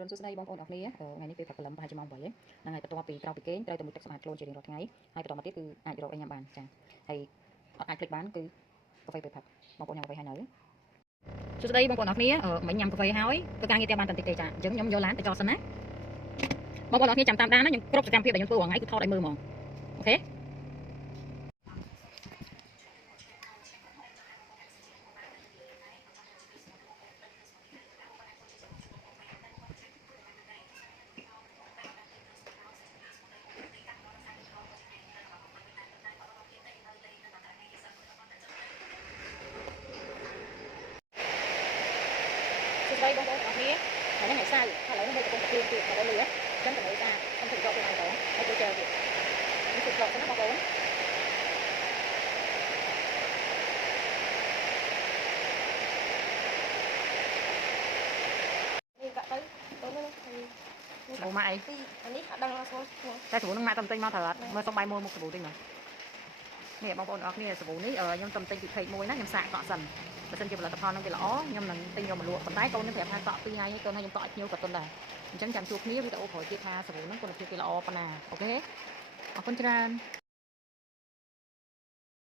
រុនសួស្តីបងប្អូនអរគ្នាថ្ងៃនេះពេលព្រឹកព្រលឹមប្រហែលជាម៉ោង8ហ្នឹងហើយបន្ទាប់ពីក្រោកពីគេងត្រូវតែមុជទឹកស្អាតខ្លួនជារៀងរាល់ថ្ងៃហើយបន្តមកទៀតគឺអាចរកអីញ៉ាំបានចាហើយអត់អាចភ្លេចបានគឺកាហ្វេពេលព្រឹកបងប្អូនញ៉ាំកាហ្វេហើយនៅសួស្តីបងប្អូនអរគ្នាមិញញ៉ាំកាហ្វេហើយធ្វើការងារផ្ទះបានតែបន្តិចទេចាអញ្ចឹងខ្ញុំយកឡានទៅចោលសិនណាបងប្អូនអរគ្នាចាំតាមដានណាខ្ញុំគ្រប់សកម្មភាពដែលខ្ញុំធ្វើរាល់ថ្ងៃគឺថតឲ្យមើលហ្មងអូខេសួស្តីបងប្អូនអរគ្នាថ្ងៃនេះថ្ងៃសៅរ៍ឥឡូវនេះកំពុងតែព្រៀងទៀតដល់លឺអញ្ចឹងទៅស្អាតខ្ញុំទៅរកពីថ្ងៃទៅហើយទៅជើទៀតនេះគឺត្រកសិនណាបងប្អូននេះកាក់ទៅទៅនោះអូម៉ាអីអានេះអត់ដឹងអត់ស្គាល់តែស្រួលនឹងម៉ាក់តំទិញមកត្រូវអត់មើលសុំបាយមួយមុខស្រួលតិចមកនេះបងប្អូនអរគ្នាស្រួលនេះខ្ញុំតំទិញពីពេកមួយណាខ្ញុំសាកកក់សិនបើសិនជាផលិតផលនឹងវាល្អខ្ញុំនឹងទិញយកមកលក់ប៉ុន្តែកូនខ្ញុំប្រាប់ថាកក់2ថ្ងៃហើយកូនខ្ញុំកក់ឲ្យភ្ញៀវក៏ទុនដែរអញ្ចឹងចាំជួបគ្នាវីដេអូក្រោយទៀតថាស្រួលនឹងគុណភាពវាល្អប៉ុណ្ណាអូខេអរគុណច្រើន